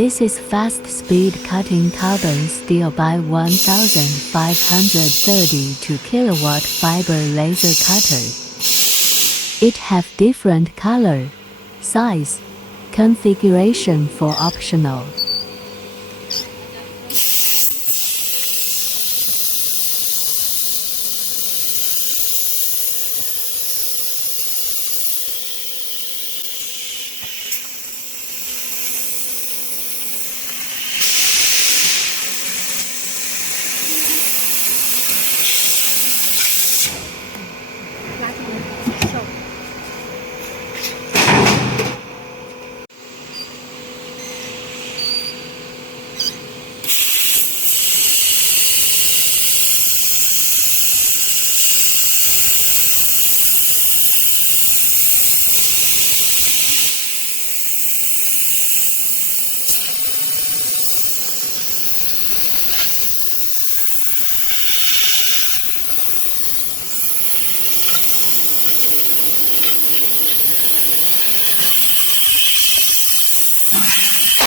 This is fast speed cutting carbon steel by 1532 kilowatt fiber laser cutter. It have different color, size, configuration for optional.